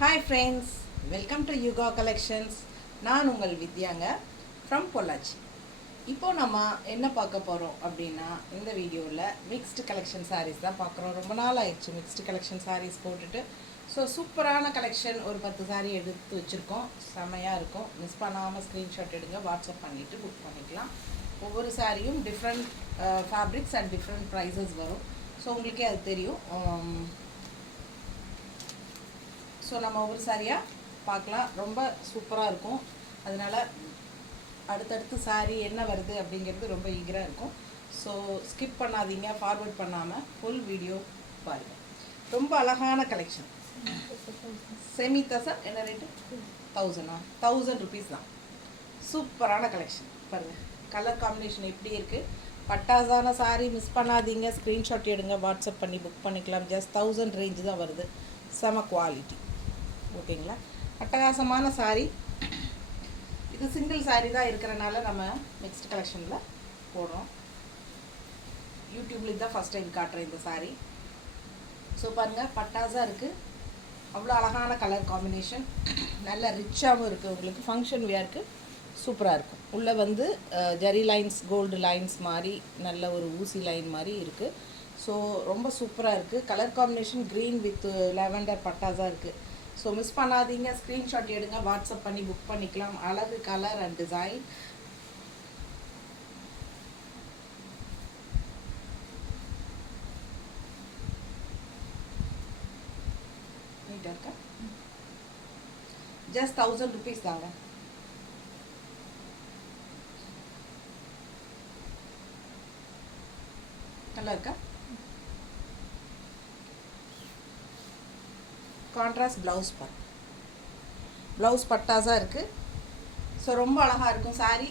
Hi friends, welcome to Yuga collections. நான் உங்கள் வித்யாங்க from Pollachi. இப்போது நம்ம என்ன பார்க்க போகிறோம் அப்படின்னா, இந்த வீடியோவில் மிக்ஸ்டு கலெக்ஷன் சாரீஸ் தான் பார்க்குறோம். ரொம்ப நாள் ஆயிடுச்சு மிக்ஸ்டு கலெக்ஷன் சாரீஸ் போட்டுட்டு. ஸோ சூப்பரான கலெக்ஷன் ஒரு 10 சாரீ எடுத்து வச்சுருக்கோம். செமையாக இருக்கும். மிஸ் பண்ணாமல் ஸ்க்ரீன்ஷாட் எடுங்க, வாட்ஸ்அப் பண்ணிவிட்டு புக் பண்ணிக்கலாம். ஒவ்வொரு சாரியும் different fabrics and different prices வரும். ஸோ உங்களுக்கே அது தெரியும். ஸோ நம்ம ஒவ்வொரு சாரியாக பார்க்கலாம். ரொம்ப சூப்பராக இருக்கும். அதனால் அடுத்தடுத்து சாரீ என்ன வருது அப்படிங்கிறது ரொம்ப ஈகராக இருக்கும். ஸோ ஸ்கிப் பண்ணாதீங்க, ஃபார்வர்ட் பண்ணாமல் ஃபுல் வீடியோ பாருங்கள். ரொம்ப அழகான கலெக்ஷன். செமி தசன் என்ன ரேட்டு? 1000 ருபீஸ் தான். சூப்பரான கலெக்ஷன் பாருங்கள். கலர் காம்பினேஷன் எப்படி இருக்குது? பட்டாசான சாரீ மிஸ் பண்ணாதீங்க, ஸ்க்ரீன்ஷாட் எடுங்க, வாட்ஸ்அப் பண்ணி புக் பண்ணிக்கலாம். ஜஸ்ட் 1000 ரேஞ்சு தான் வருது. செம குவாலிட்டி. ஓகேங்களா? அட்டகாசமான சாரீ. இது சிங்கிள் சாரீ தான் இருக்கிறனால நம்ம நெக்ஸ்ட் கலெக்ஷனில் போடுறோம். யூடியூப்ல தான் ஃபஸ்ட் டைம் காட்டுறேன் இந்த சாரீ. ஸோ பாருங்கள், பட்டாஸாக இருக்குது. அவ்வளோ அழகான கலர் காம்பினேஷன். நல்ல ரிச்சாகவும் இருக்குது. உங்களுக்கு ஃபங்க்ஷன் வியருக்கு சூப்பராக இருக்கும். உள்ளே வந்து ஜரி லைன்ஸ், கோல்டு லைன்ஸ் மாதிரி நல்ல ஒரு ஊசி லைன் மாதிரி இருக்குது. ஸோ ரொம்ப சூப்பராக இருக்குது. Colour combination green with lavender பட்டாஸாக இருக்குது. ஸோ மிஸ் பண்ணாதீங்க, ஸ்க்ரீன்ஷாட் எடுங்க, வாட்ஸ்அப் பண்ணி புக் பண்ணிக்கலாம். அழகு கலர் அண்ட் டிசைன். நீட்டாக இருக்கா? ஜஸ்ட் 1000 ருபீஸ் தாங்க. நல்லா இருக்கா? கான்ட்ராஸ்ட் ப்ளவுஸ் ப்ளவுஸ் பட்டாஸாக இருக்குது. ஸோ ரொம்ப அழகாக இருக்கும் சாரீ.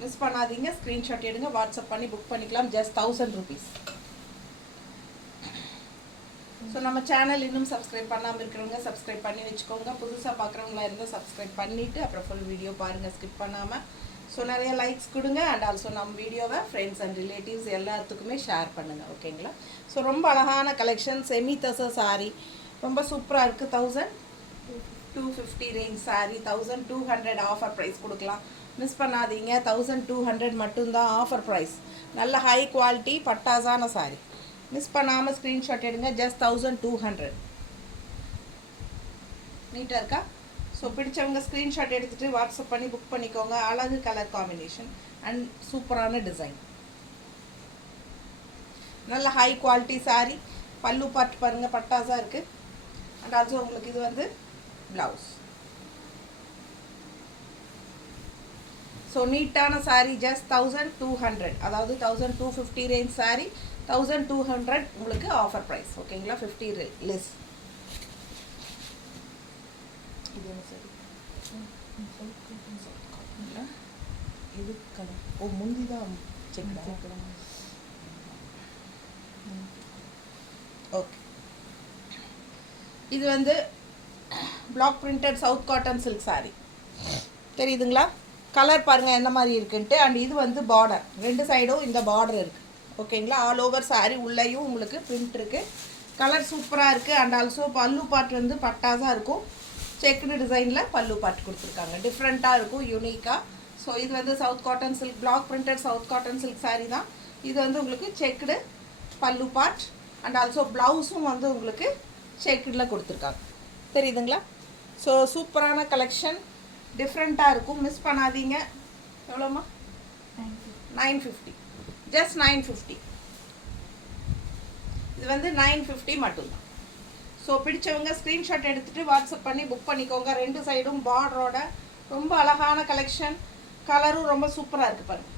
மிஸ் பண்ணாதீங்க, ஸ்க்ரீன்ஷாட் எடுங்க, வாட்ஸ்அப் பண்ணி புக் பண்ணிக்கலாம். Just 1000 rupees. ஸோ நம்ம சேனல் இன்னும் சப்ஸ்கிரைப் பண்ணாமல் இருக்கிறவங்க சப்ஸ்கிரைப் பண்ணி வச்சுக்கோங்க. புதுசாக பார்க்குறவங்களா இருந்தால் சப்ஸ்கிரைப் பண்ணிவிட்டு அப்புறம் ஃபுல் வீடியோ பாருங்கள், ஸ்கிப் பண்ணாமல். ஸோ நிறைய லைக்ஸ் கொடுங்க. அண்ட் ஆல்சோ நம்ம வீடியோவை ஃப்ரெண்ட்ஸ் அண்ட் ரிலேட்டிவ்ஸ் எல்லாத்துக்குமே ஷேர் பண்ணுங்கள். ஓகேங்களா? ஸோ ரொம்ப அழகான கலெக்ஷன். செமி தச சாரீ ரொம்ப சூப்பராக இருக்குது. 1250 ரேஞ்ச் சாரீ. 1200 ஆஃபர் ப்ரைஸ் கொடுக்கலாம். மிஸ் பண்ணாதீங்க. 1200 மட்டும்தான் ஆஃபர் ப்ரைஸ். நல்ல ஹை குவாலிட்டி பட்டாசான சாரீ. மிஸ் பண்ணாமல் ஸ்க்ரீன்ஷாட் எடுங்க. ஜஸ்ட் 1200. நீட்டாக இருக்கா? ஸோ பிடிச்சவங்க ஸ்க்ரீன்ஷாட் எடுத்துகிட்டு வாட்ஸ்அப் பண்ணி புக் பண்ணிக்கோங்க. அழகு கலர் காம்பினேஷன் அண்ட் சூப்பரான டிசைன். நல்ல ஹை குவாலிட்டி சாரீ. பல்லு பார்ட் பாருங்கள், பட்டாஸாக இருக்குது. அண்ட் ஆல்சோ உங்களுக்கு இது வந்து ப்ளவுஸ். ஸோ நீட்டான சாரீ. ஜஸ்ட் 1200, அதாவது 1250 ரேஞ்ச் சாரீ 1200 உங்களுக்கு ஆஃபர் ப்ரைஸ். ஓகேங்களா? 50 லெஸ். இது சரி. இது கலர் முந்தி தான் செக் பண்ணலாம். ஓகே. இது வந்து block printed south cotton silk sari. தெரியுதுங்களா? கலர் பாருங்கள் என்ன மாதிரி இருக்குன்ட்டு. அண்ட் இது வந்து பார்டர், ரெண்டு சைடும் இந்த பார்டர் இருக்குது. ஓகேங்களா? ஆல் ஓவர் சாரீ உள்ளேயும் உங்களுக்கு பிரிண்ட் இருக்குது. கலர் சூப்பராக இருக்குது. அண்ட் ஆல்சோ பல்லு பார்ட் வந்து பட்டாஸாக இருக்கும். செக்குடு டிசைனில் பல்லு பார்ட் கொடுத்துருக்காங்க. டிஃப்ரெண்ட்டாக இருக்கும், யூனிக்காக. ஸோ இது வந்து south cotton silk, block printed south cotton silk sari தான். இது வந்து உங்களுக்கு செக்குடு பல்லு பார்ட் அண்ட் ஆல்சோ ப்ளவுஸும் வந்து உங்களுக்கு செக்குடில் கொடுத்துருக்காங்க. தெரியுதுங்களா? ஸோ சூப்பரான கலெக்ஷன். டிஃப்ரெண்ட்டாக இருக்கும். மிஸ் பண்ணாதீங்க. எவ்வளோம்மா? 950. ஜஸ்ட் 950. இது வந்து 950 மட்டும்தான். ஸோ பிடிச்சவங்க ஸ்க்ரீன்ஷாட் எடுத்துகிட்டு வாட்ஸ்அப் பண்ணி புக் பண்ணிக்கோங்க. ரெண்டு சைடும் பார்டரோட ரொம்ப அழகான கலெக்ஷன். கலரும் ரொம்ப சூப்பராக இருக்குது பாருங்கள்.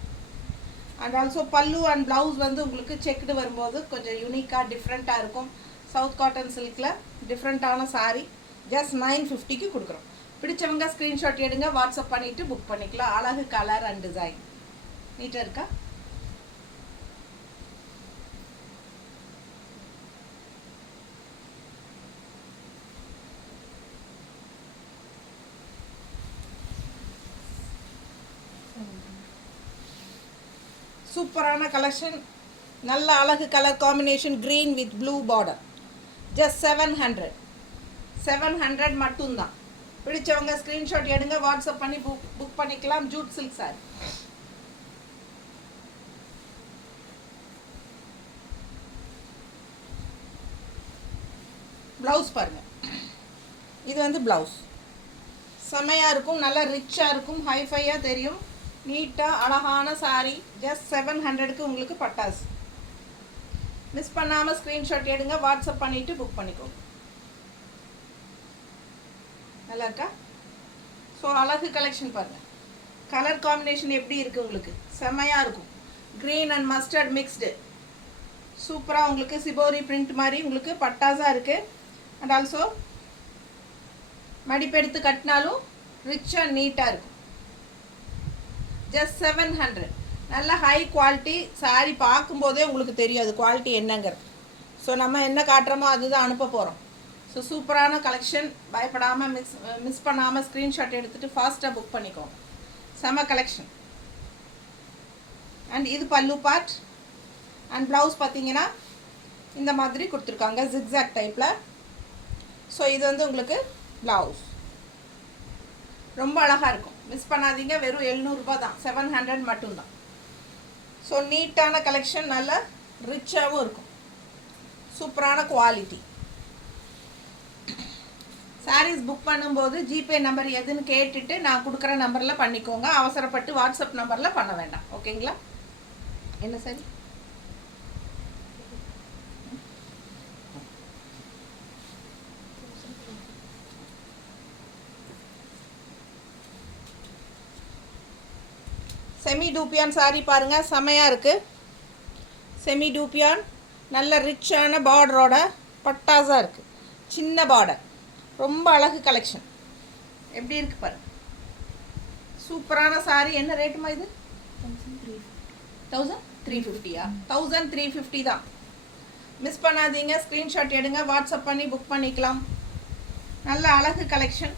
அண்ட் ஆல்சோ பல்லு அண்ட் ப்ளவுஸ் வந்து உங்களுக்கு செக்குடு வரும்போது கொஞ்சம் யூனிக்காக டிஃப்ரெண்ட்டாக இருக்கும். சவுத் காட்டன் சில்கில் டிஃப்ரெண்ட்டான சாரீ. ஜஸ்ட் 950க்கு கொடுக்குறோம். பிடிச்சவங்க ஸ்க்ரீன்ஷாட் எடுங்க, வாட்ஸ்அப் பண்ணிவிட்டு புக் பண்ணிக்கலாம். அழகு கலர் அண்ட் டிசைன். நீட்டாக இருக்கா? சூப்பரான கலெக்ஷன். நல்ல அழகு colour combination. Green with blue border. Just 700. 700 மட்டும்தான். பிடிச்சவங்க ஸ்க்ரீன்ஷாட் எடுங்க, வாட்ஸ்அப் பண்ணி புக் பண்ணிக்கலாம். Jude silk sorry. ப்ளவுஸ் பாருங்கள், இது வந்து ப்ளவுஸ் செம்மையாக இருக்கும், நல்லா ரிச்சாக இருக்கும், ஹைஃபையாக தெரியும், நீட்டாக அழகான சாரீ. ஜஸ்ட் 700க்கு உங்களுக்கு பட்டாசு. மிஸ் பண்ணாமல் ஸ்க்ரீன்ஷாட் எடுங்க, வாட்ஸ்அப் பண்ணிவிட்டு புக் பண்ணிக்கோங்க. நல்லா இருக்கா? ஸோ அழகு கலெக்ஷன் பாருங்கள், கலர் காம்பினேஷன் எப்படி இருக்குது உங்களுக்கு, செம்மையாக இருக்கும். க்ரீன் அண்ட் மஸ்டர்ட் மிக்ஸ்டு, சூப்பராக உங்களுக்கு சிபோரி பிரிண்ட் மாதிரி உங்களுக்கு பட்டாஸாக இருக்குது. அண்ட் ஆல்சோ மடிப்பெடுத்து கட்டினாலும் ரிச் அண்ட் நீட்டாக இருக்கும். ஜஸ்ட் 700. நல்ல ஹை குவாலிட்டி சாரீ. பார்க்கும்போதே உங்களுக்கு தெரியும் அது குவாலிட்டி என்னங்கிறது. ஸோ நம்ம என்ன காட்டுறோமோ அதுதான் அனுப்ப போகிறோம். ஸோ சூப்பரான கலெக்ஷன். பயப்படாமல் மிஸ் பண்ணாமல் ஸ்க்ரீன்ஷாட் எடுத்துகிட்டு ஃபாஸ்ட்டாக புக் பண்ணிக்கோங்க. செம கலெக்ஷன். அண்ட் இது பல்லு பார்ட். அண்ட் ப்ளவுஸ் பார்த்தீங்கன்னா இந்த மாதிரி கொடுத்துருக்காங்க ஜிக்ஸாக் டைப்பில். ஸோ இது வந்து உங்களுக்கு ப்ளவுஸ் ரொம்ப அழகாக இருக்கும். மிஸ் பண்ணாதீங்க. வெறும் 700 ரூபாய் தான், 700 மட்டும்தான். ஸோ நீட்டான கலெக்ஷன், நல்ல ரிச்சாகவும் இருக்கும், சூப்பரான குவாலிட்டி. சாரீஸ் புக் பண்ணும்போது ஜிபே நம்பர் எதுன்னு கேட்டுட்டு நான் கொடுக்குற நம்பரில் பண்ணிக்கோங்க. அவசரப்பட்டு வாட்ஸ்அப் நம்பரில் பண்ண வேண்டாம். ஓகேங்களா? என்ன சரி? செமி டூப்பியான் சாரீ பாருங்கள், செமையாக இருக்குது. செமி டூப்பியான் நல்ல ரிச்சான பார்டரோட பட்டாஸாக இருக்குது. சின்ன பார்டர், ரொம்ப அழகு கலெக்ஷன். எப்படி இருக்குது பாருங்கள், சூப்பரான சாரீ. என்ன ரேட்டுமா இது? 1350. 1350 தான். மிஸ் பண்ணாதீங்க. ஸ்க்ரீன்ஷாட் எடுங்க, வாட்ஸ்அப் பண்ணி புக் பண்ணிக்கலாம். நல்ல அழகு கலெக்ஷன்.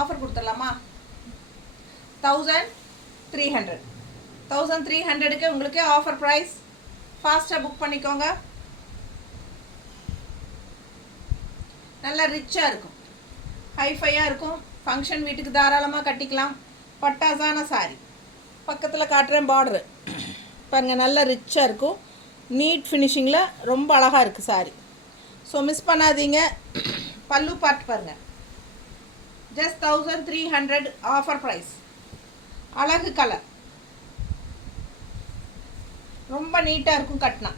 ஆஃபர் கொடுத்துடலாமா? 1300. 1300க்கு உங்களுக்கு ஆஃபர் ப்ரைஸ். ஃபாஸ்ட்டாக புக் பண்ணிக்கோங்க. நல்லா ரிச்சாக இருக்கும், ஹைஃபையாக இருக்கும். ஃபங்க்ஷன் வீட்டுக்கு தாராளமாக கட்டிக்கலாம். பட்டாசான சாரி. பக்கத்தில் காட்டுறேன் பார்டரு பாருங்கள், நல்லா ரிச்சாக இருக்கும். நீட் ஃபினிஷிங்கில் ரொம்ப அழகாக இருக்குது சாரி. ஸோ மிஸ் பண்ணாதீங்க. பல்லு பார்ட் பாருங்கள், ஜஸ்ட் 1300 ஆஃபர் ப்ரைஸ். அழகு கலர், ரொம்ப நீட்டாக இருக்கும் கட்டினா.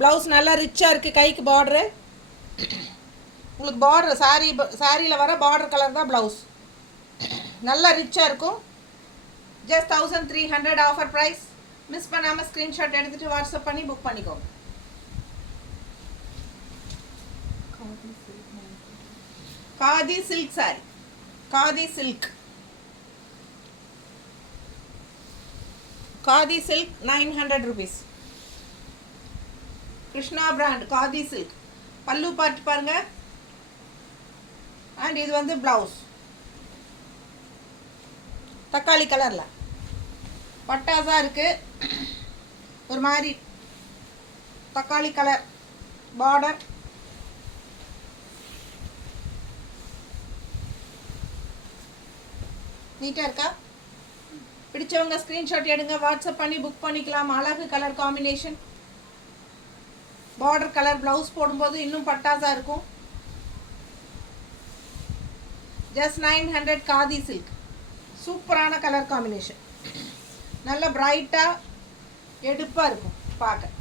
ப்ளவுஸ் நல்லா ரிச்சாக இருக்குது. கைக்கு பார்டரு உங்களுக்கு பார்டர் சாரியில் வர பார்டர் கலர் தான் ப்ளவுஸ். நல்லா ரிச்சாக இருக்கும். Just 1300 offer price. மிஸ் பண்ணாமல் ஸ்க்ரீன்ஷாட் எடுத்துகிட்டு வாட்ஸ்அப் பண்ணி புக் பண்ணிக்கோங்க. Khadi silk sari. Khadi silk 900 rupees. Krishna brand khadi silk. பல்லு பார்ட் பாருங்க. அண்ட் இது வந்து பிளவுஸ் தக்காளி கலர்ல பட்டாசா இருக்கு. ஒரு மாதிரி தக்காளி கலர் பார்டர். நீட்டாக இருக்கா? பிடிச்சவங்க ஸ்க்ரீன்ஷாட் எடுங்க, வாட்ஸ்அப் பண்ணி புக் பண்ணிக்கலாம். அழகு colour combination. Border colour blouse போடும்போது இன்னும் பட்டாசா இருக்கும். Just 900 khadi silk. சூப்பரான கலர் காம்பினேஷன். நல்ல பிரைட்டாக எடுப்பாக இருக்கும் பார்க்க.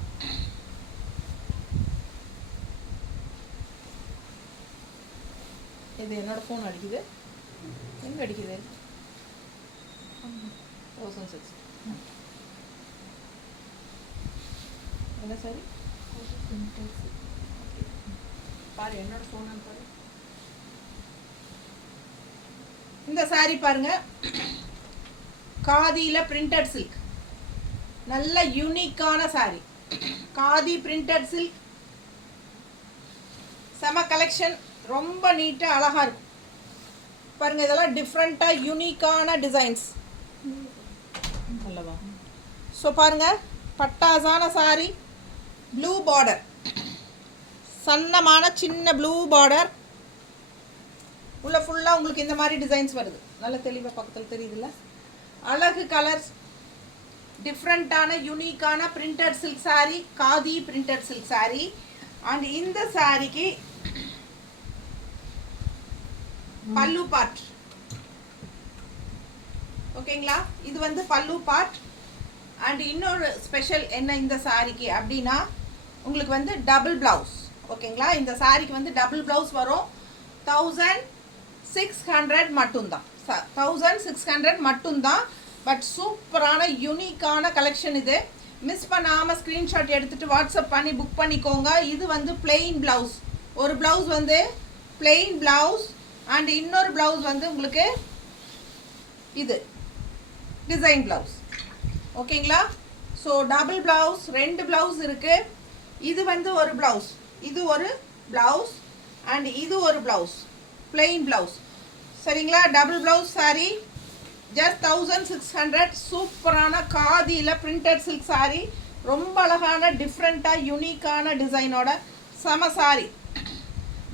இது என்னோட ஃபோன் அடிக்குது. எங்கே அடிக்குது? 1006. என்ன சாரி? பாரு என்னோட ஃபோன் பாரு. இந்த சாரி பாருங்க, காதியில் பிரிண்டட் சில்க். நல்ல யூனிக்கான சாரி. Khadi printed silk. செம கலெக்ஷன். ரொம்ப நீட்டாக அழகாக இருக்கும் பாருங்க. இதெல்லாம் டிஃப்ரெண்ட்டாக யூனிக்கான டிசைன்ஸ். அல்லவா? ஸோ பாருங்கள், பட்டாசான சாரி, ப்ளூ பார்டர், சன்னமான சின்ன ப்ளூ பார்டர், உள்ள ஃபுல்லாக உங்களுக்கு இந்த மாதிரி டிசைன்ஸ் வருது. நல்ல தெளிவாக பக்கத்தில் தெரியுதுல்ல? அழகு கலர்ஸ், டிஃப்ரெண்ட்டான யூனிக்கான printed silk sari, khadi printed silk sari. And இந்த சாரிக்கு பல்லு பார்ட், ஓகேங்களா? இது வந்து பல்லு பார்ட். அண்ட் இன்னொரு ஸ்பெஷல் என்ன இந்த சாரிக்கு அப்படின்னா, உங்களுக்கு வந்து டபுள் ப்ளவுஸ், ஓகேங்களா? இந்த சாரிக்கு வந்து டபுள் ப்ளவுஸ் வரும். 1600 மட்டும்தான், 1600 மட்டும்தான். பட் சூப்பரான யூனிக்கான கலெக்ஷன் இது. மிஸ் பண்ணாமல் ஸ்க்ரீன்ஷாட் எடுத்துகிட்டு வாட்ஸ்அப் பண்ணி புக் பண்ணிக்கோங்க. இது வந்து பிளெயின் ப்ளவுஸ், ஒரு ப்ளவுஸ் வந்து பிளெயின் ப்ளவுஸ், அண்ட் இன்னொரு ப்ளவுஸ் வந்து உங்களுக்கு இது டிசைன் ப்ளவுஸ், ஓகேங்களா? ஸோ டபுள் ப்ளவுஸ், 2 ப்ளவுஸ் இருக்குது. இது வந்து ஒரு ப்ளவுஸ், இது ஒரு ப்ளவுஸ், அண்ட் இது ஒரு ப்ளவுஸ், பிளெயின் ப்ளவுஸ், சரிங்களா? Double blouse sari just 1600. சூப்பரான காதியில் பிரிண்டட் சில்க் சாரீ, ரொம்ப அழகான டிஃப்ரெண்ட்டாக யூனிக்கான டிசைனோட செம சாரீ.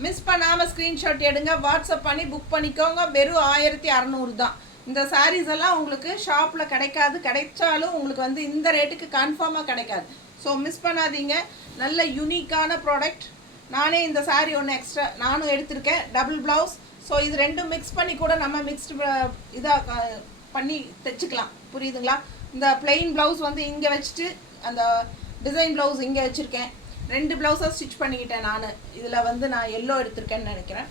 மிஸ் பண்ணாமல் ஸ்க்ரீன்ஷாட் எடுங்க, வாட்ஸ்அப் பண்ணி புக் பண்ணிக்கோங்க. வெறும் 1600 தான். இந்த சாரீஸ் எல்லாம் உங்களுக்கு ஷாப்பில் கிடைக்காது, கிடைச்சாலும் உங்களுக்கு வந்து இந்த ரேட்டுக்கு கன்ஃபார்மாக கிடைக்காது. ஸோ மிஸ் பண்ணாதீங்க. நல்ல யூனிக்கான ப்ராடக்ட். நானே இந்த சாரீ ஒன்று எக்ஸ்ட்ரா நானும் எடுத்திருக்கேன், டபுள் ப்ளவுஸ். ஸோ இது ரெண்டும் மிக்ஸ் பண்ணி கூட நம்ம மிக்ஸ்டு இதாக பண்ணி தைச்சிக்கலாம், புரியுதுங்களா? இந்த பிளெயின் ப்ளவுஸ் வந்து இங்கே வச்சுட்டு அந்த டிசைன் ப்ளவுஸ் இங்கே வச்சுருக்கேன். 2 ப்ளவுஸாக ஸ்டிச் பண்ணிக்கிட்டேன் நான். இதில் வந்து நான் எல்லோ எடுத்திருக்கேன்னு நினைக்கிறேன்.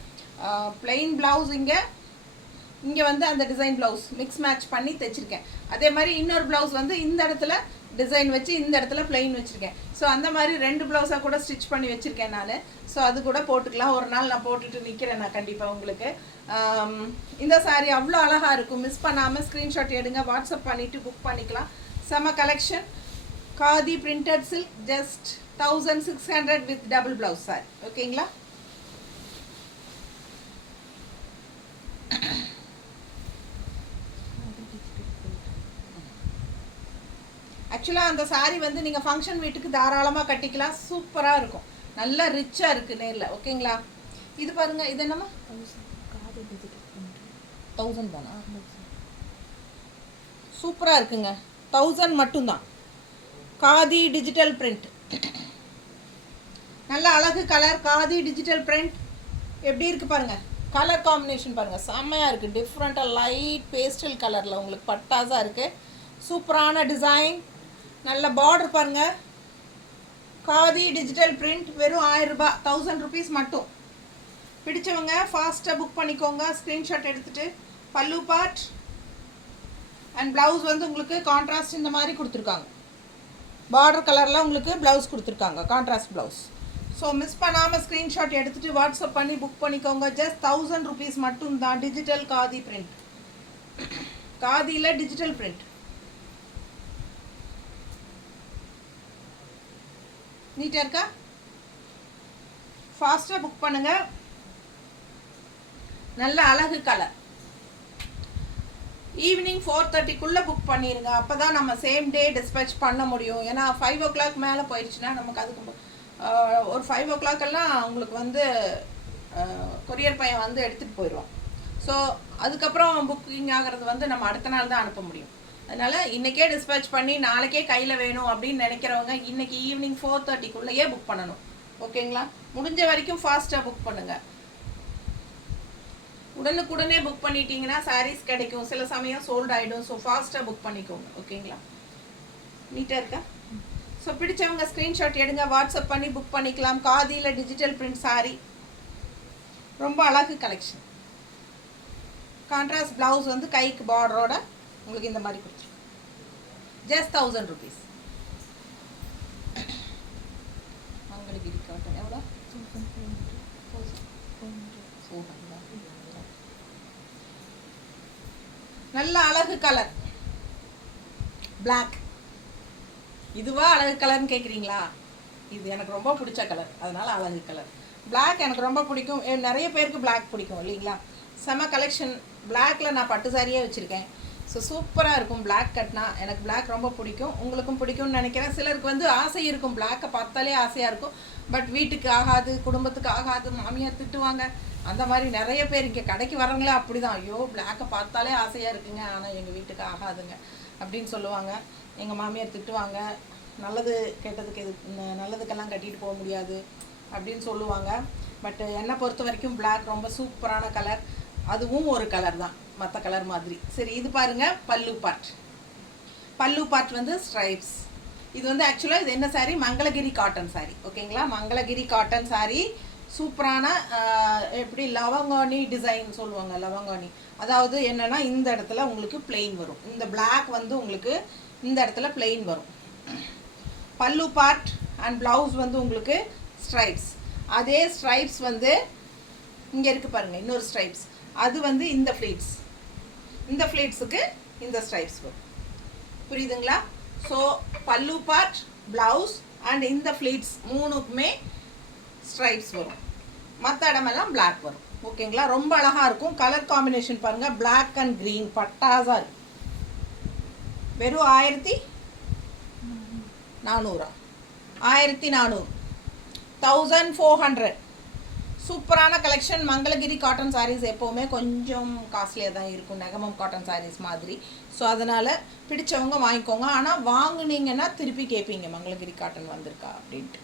பிளெயின் ப்ளவுஸ் இங்கே வந்து அந்த டிசைன் ப்ளவுஸ் மிக்ஸ் மேட்ச் பண்ணி தைச்சிருக்கேன். அதே மாதிரி இன்னொரு ப்ளவுஸ் வந்து இந்த இடத்துல டிசைன் வச்சு இந்த இடத்துல பிளெயின் வச்சுருக்கேன். ஸோ அந்த மாதிரி 2 ப்ளவுஸாக கூட ஸ்டிச் பண்ணி வச்சுருக்கேன் நான். ஸோ அது கூட போட்டுக்கலாம். ஒரு நாள் நான் போட்டுட்டு நிற்கிறேன் நான் கண்டிப்பாக உங்களுக்கு. இந்த சாரீ அவ்வளோ அழகாக இருக்கும். மிஸ் பண்ணாமல் ஸ்க்ரீன்ஷாட் எடுங்க, வாட்ஸ்அப் பண்ணிவிட்டு புக் பண்ணிக்கலாம். செம collection. Khadi printed silk just 1600 with double blouse sorry, ஓகேங்களா? ஆக்சுவலாக அந்த சாரீ வந்து நீங்கள் ஃபங்க்ஷன் வீட்டுக்கு தாராளமாக கட்டிக்கலாம். சூப்பராக இருக்கும், நல்லா ரிச்சாக இருக்குது நேரில், ஓகேங்களா? இது பாருங்கள், இது என்னம்மா 1000 தானா? சூப்பராக இருக்குங்க. 1000 மட்டும்தான். காதி டிஜிட்டல் பிரிண்ட், நல்ல அழகு கலர். காதி டிஜிட்டல் பிரிண்ட் எப்படி இருக்குது பாருங்கள். கலர் காம்பினேஷன் பாருங்கள், செம்மையாக இருக்குது. டிஃப்ரெண்ட்டாக லைட் பேஸ்டல் கலரில் உங்களுக்கு பட்டாஸாக இருக்குது. சூப்பரான டிசைன், நல்ல பார்டர் பாருங்கள். காதி டிஜிட்டல் பிரிண்ட் வெறும் 1000 ரூபாய், 1000 rupees மட்டும். பிடிச்சவங்க ஃபாஸ்ட்டாக புக் பண்ணிக்கோங்க, ஸ்க்ரீன்ஷாட் எடுத்துகிட்டு. பல்லு பார்ட் அண்ட் ப்ளவுஸ் வந்து உங்களுக்கு கான்ட்ராஸ்ட் இந்த மாதிரி கொடுத்துருக்காங்க. பார்டர் கலரில் உங்களுக்கு ப்ளவுஸ் கொடுத்துருக்காங்க, கான்ட்ராஸ்ட் ப்ளவுஸ். ஸோ மிஸ் பண்ணாமல் ஸ்க்ரீன்ஷாட் எடுத்துகிட்டு வாட்ஸ்அப் பண்ணி புக் பண்ணிக்கோங்க. ஜஸ்ட் 1000 rupees மட்டும்தான். டிஜிட்டல் காதி பிரிண்ட், காதியில் டிஜிட்டல் பிரிண்ட். நீட்டாக இருக்கா? ஃபாஸ்ட்டாக புக் பண்ணுங்கள். நல்ல அழகு கலர். ஈவினிங் 4:30க்குள்ளே புக் பண்ணிடுங்க. அப்போ தான் நம்ம சேம் டே டிஸ்பேச் பண்ண முடியும். ஏன்னா 5 o'clock மேலே போயிடுச்சுன்னா நமக்கு அதுக்கு ஒரு 5 o'clock எல்லாம் உங்களுக்கு வந்து கொரியர் பையன் வந்து எடுத்துகிட்டு போயிடுவோம். ஸோ அதுக்கப்புறம் புக்கிங் ஆகிறது வந்து நம்ம அடுத்த நாள் தான் அனுப்ப முடியும். அதனால் இன்றைக்கே டிஸ்பேச் பண்ணி நாளைக்கே கையில் வேணும் அப்படின்னு நினைக்கிறவங்க இன்றைக்கி ஈவினிங் 4:30க்குள்ளேயே புக் பண்ணணும், ஓகேங்களா? முடிஞ்ச வரைக்கும் ஃபாஸ்ட்டாக புக் பண்ணுங்கள். உடனுக்குடனே புக் பண்ணிட்டீங்கன்னா சாரீஸ் கிடைக்கும், சில சமயம் சோல்ட் ஆகிடும். ஸோ ஃபாஸ்ட்டாக புக் பண்ணிக்கோங்க, ஓகேங்களா? நீட்டாக இருக்கா? ஸோ பிடிச்சவங்க ஸ்க்ரீன்ஷாட் எடுங்க, வாட்ஸ்அப் பண்ணி புக் பண்ணிக்கலாம். காதியில் டிஜிட்டல் பிரிண்ட் சாரீ, ரொம்ப அழகு கலெக்ஷன். கான்ட்ராஸ்ட் ப்ளவுஸ் வந்து கைக்கு பார்டரோட உங்களுக்கு இந்த மாதிரி கொடுத்துருவோம். Just 1000 rupees. மங்களகிரி காட்டன் எவ்வளோ? 400. நல்ல அழகு கலர் பிளாக். இதுவா அழகு கலர்னு கேட்குறீங்களா? இது எனக்கு ரொம்ப பிடிச்ச கலர், அதனால அழகு கலர். பிளாக் எனக்கு ரொம்ப பிடிக்கும். நிறைய பேருக்கு பிளாக் பிடிக்கும் இல்லைங்களா? செம கலெக்ஷன். பிளாக்ல நான் பட்டு சாரியே வச்சுருக்கேன். ஸோ சூப்பராக இருக்கும் Black கட்டினா. எனக்கு Black ரொம்ப பிடிக்கும், உங்களுக்கும் பிடிக்கும்னு நினைக்கிறேன். சிலருக்கு வந்து ஆசை இருக்கும், Black-ஐ பார்த்தாலே ஆசையாக இருக்கும். பட் வீட்டுக்கு ஆகாது, குடும்பத்துக்கு ஆகாது, மாமியார் திட்டுவாங்க. அந்த மாதிரி நிறைய பேர் இங்கே கடைக்கு வரவங்களே அப்படி தான், ஐயோ Black-ஐ பார்த்தாலே ஆசையாக இருக்குங்க, ஆனால் எங்கள் வீட்டுக்கு ஆகாதுங்க அப்படின்னு சொல்லுவாங்க. எங்கள் மாமியார் திட்டுவாங்க, நல்லது கெட்டதுக்கு நல்லதுக்கெல்லாம் கட்டிட்டு போக முடியாது அப்படின்னு சொல்லுவாங்க. பட் என்னை பொறுத்த வரைக்கும் Black ரொம்ப சூப்பரான கலர். அதுவும் ஒரு கலர் தான், மற்ற கலர் மாதிரி. சரி, இது பாருங்கள் பல்லு பார்ட். பல்லு பார்ட் வந்து ஸ்ட்ரைப்ஸ். இது வந்து ஆக்சுவலாக இது என்ன சாரீ, மங்களகிரி காட்டன் சாரீ. ஓகேங்களா, மங்களகிரி காட்டன் சாரீ. சூப்பரான எப்படி லவங்கானி டிசைன் சொல்லுவாங்க, லவங்கானி. அதாவது என்னென்னா இந்த இடத்துல உங்களுக்கு பிளெயின் வரும். இந்த Black வந்து உங்களுக்கு இந்த இடத்துல பிளெயின் வரும். பல்லு பார்ட் அண்ட் ப்ளவுஸ் வந்து உங்களுக்கு ஸ்ட்ரைப்ஸ். அதே ஸ்ட்ரைப்ஸ் வந்து இங்கே இருக்குது பாருங்கள், இன்னொரு ஸ்ட்ரைப்ஸ். அது வந்து இந்த ஃப்ளீட்ஸ், இந்த ஃப்ளீட்ஸுக்கு இந்த ஸ்ட்ரைப்ஸ் வரும். புரியுதுங்களா? ஸோ பல்லு பார்ட், ப்ளவுஸ் அண்ட் இந்த ஃப்ளீட்ஸ் மூணுக்குமே ஸ்ட்ரைப்ஸ் வரும். மற்ற இடமெல்லாம் Black வரும். ஓகேங்களா, ரொம்ப அழகாக இருக்கும். கலர் காம்பினேஷன் பாருங்கள், Black அண்ட் க்ரீன் பட்டாஸாக இருக்கும். வெறும் 1400, 1400, 1400. சூப்பரான கலெக்ஷன். மங்களகிரி காட்டன் சாரீஸ் எப்போவுமே கொஞ்சம் காஸ்ட்லியாக தான் இருக்கும், நெகமம் காட்டன் சாரீஸ் மாதிரி. ஸோ அதனால் பிடிச்சவங்க வாங்கிக்கோங்க. ஆனால் வாங்கினீங்கன்னா திருப்பி கேட்பீங்க, மங்களகிரி காட்டன் வந்திருக்கா அப்படின்ட்டு.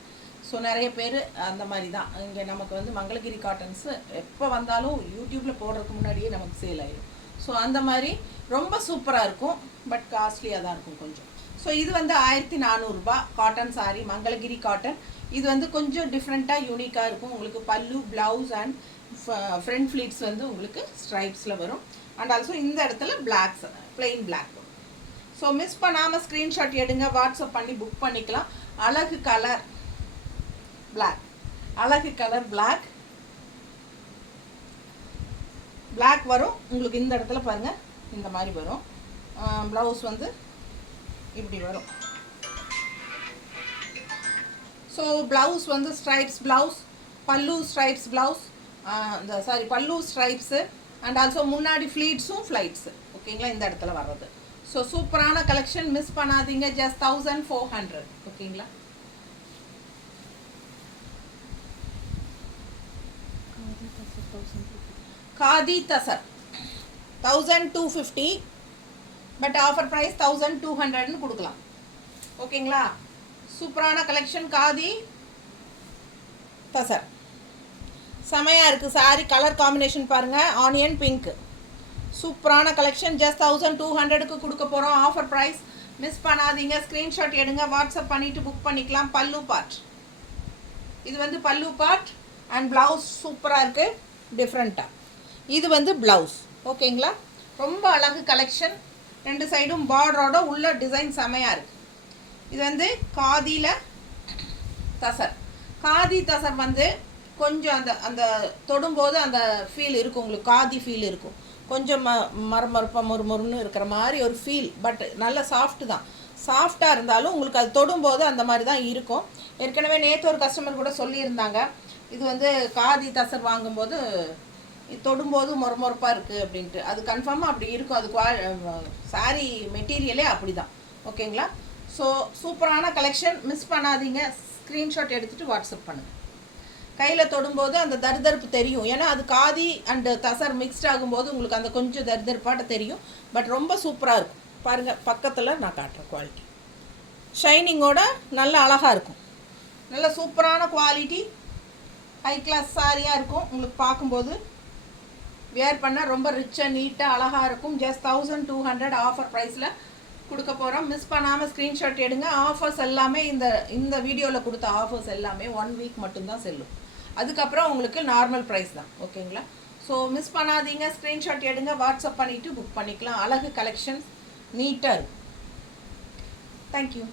ஸோ நிறைய பேர் அந்த மாதிரி தான். இங்கே நமக்கு வந்து மங்களகிரி காட்டன்ஸு எப்போ வந்தாலும் யூடியூப்பில் போடுறதுக்கு முன்னாடியே நமக்கு சேல் ஆகிடும். ஸோ அந்த மாதிரி ரொம்ப சூப்பராக இருக்கும், பட் காஸ்ட்லியாக தான் இருக்கும் கொஞ்சம். ஸோ இது வந்து 1400 ரூபாய் காட்டன் சாரீ, மங்களகிரி காட்டன். இது வந்து கொஞ்சம் டிஃப்ரெண்ட்டாக யூனிக்காக இருக்கும். உங்களுக்கு பல்லு, ப்ளவுஸ் அண்ட் ஃப்ரண்ட் ஃப்ளீட்ஸ் வந்து உங்களுக்கு ஸ்ட்ரைப்ஸில் வரும். அண்ட் ஆல்சோ இந்த இடத்துல பிளாக்ஸ், பிளெயின் Black வரும். ஸோ மிஸ் பண்ணாமல் ஸ்க்ரீன்ஷாட் எடுங்க, வாட்ஸ்அப் பண்ணி புக் பண்ணிக்கலாம். அழகு கலர் Black, அழகு கலர் Black வரும் உங்களுக்கு. இந்த இடத்துல பாருங்கள், இந்த மாதிரி வரும். ப்ளவுஸ் வந்து இப்படி வரும். ஸோ ப்ளவுஸ் வந்து ஸ்ட்ரைப்ஸ் ப்ளவுஸ், பல்லு ஸ்ட்ரைப்ஸ் ப்ளவுஸ், பல்லு ஸ்ட்ரைப்ஸு அண்ட் ஆல்சோ முன்னாடி ஃப்ளீட்ஸும் ஃப்ளைட்ஸு. ஓகேங்களா, இந்த இடத்துல வர்றது. ஸோ சூப்பரான கலெக்ஷன், மிஸ் பண்ணாதீங்க. ஜஸ்ட் 1400. ஓகேங்களா, khadi tussar 1250, but offer price 1200ன்னு கொடுக்கலாம். ஓகேங்களா, சூப்பரான கலெக்ஷன். காதி தசர் செமையாக இருக்குது சாரி. கலர் காம்பினேஷன் பாருங்கள், ஆனியன் பிங்க். சூப்பரான கலெக்ஷன். ஜஸ்ட் 1200க்கு கொடுக்க போகிறோம். ஆஃபர் ப்ரைஸ், மிஸ் பண்ணாதீங்க. ஸ்க்ரீன்ஷாட் எடுங்க, வாட்ஸ்அப் பண்ணிவிட்டு புக் பண்ணிக்கலாம். பல்லு பார்ட், இது வந்து பல்லு பார்ட் அண்ட் ப்ளவுஸ் சூப்பராக இருக்குது, டிஃப்ரெண்ட்டாக. இது வந்து ப்ளவுஸ். ஓகேங்களா, ரொம்ப அழகு கலெக்ஷன். ரெண்டு சைடும் பார்டரோட உள்ள டிசைன் செமையாக இருக்குது. இது வந்து காதியில் தசர். காதி தசர் வந்து கொஞ்சம் அந்த அந்த தொடும்போது அந்த ஃபீல் இருக்கும் உங்களுக்கு, காதி ஃபீல் இருக்கும். கொஞ்சம் மரமரப்பாக மொறுமொறுன்னு இருக்கிற மாதிரி ஒரு ஃபீல். பட் நல்ல சாஃப்ட்டு தான். சாஃப்டாக இருந்தாலும் உங்களுக்கு அது தொடும்போது அந்த மாதிரி தான் இருக்கும். ஏற்கனவே நேற்று ஒரு கஸ்டமர் கூட சொல்லியிருந்தாங்க, இது வந்து காதி தசர் வாங்கும்போது தொடும்போது மொறுமொறுப்பாக இருக்குது அப்படின்ட்டு. அது கன்ஃபார்மாக அப்படி இருக்கும். அது சாரீ மெட்டீரியலே அப்படி தான். ஓகேங்களா, ஸோ சூப்பரான கலெக்ஷன், மிஸ் பண்ணாதீங்க. ஸ்க்ரீன்ஷாட் எடுத்துகிட்டு வாட்ஸ்அப் பண்ணுங்கள். கையில் தொடும்போது அந்த தருதருப்பு தெரியும், ஏன்னா அது காதி அண்டு தசர் மிக்ஸ்ட் ஆகும்போது உங்களுக்கு அந்த கொஞ்சம் தருதருப்பாட்ட தெரியும். பட் ரொம்ப சூப்பராக இருக்கும். பாருங்கள், பக்கத்தில் நான் காட்டுறேன். குவாலிட்டி ஷைனிங்கோட நல்ல அழகாக இருக்கும். நல்ல சூப்பரான குவாலிட்டி, ஹை கிளாஸ் சாரியாக இருக்கும். உங்களுக்கு பார்க்கும்போது வியர் பண்ணால் ரொம்ப ரிச்சாக நீட்டாக அழகாக இருக்கும். ஜஸ்ட் 1200 ஆஃபர் ப்ரைஸில் கொடுக்க போகிறோம். மிஸ் பண்ணாமல் ஸ்க்ரீன்ஷாட் எடுங்க. ஆஃபர்ஸ் எல்லாமே இந்த வீடியோவில் கொடுத்த ஆஃபர்ஸ் எல்லாமே 1 வீக் மட்டும்தான் செல்லும். அதுக்கப்புறம் உங்களுக்கு நார்மல் ப்ரைஸ் தான். ஓகேங்களா, ஸோ மிஸ் பண்ணாதீங்க. ஸ்க்ரீன்ஷாட் எடுங்க, வாட்ஸ்அப் பண்ணிவிட்டு புக் பண்ணிக்கலாம். அழகு கலெக்ஷன்ஸ் நீட்டாக இருக்கும். தேங்க்யூ.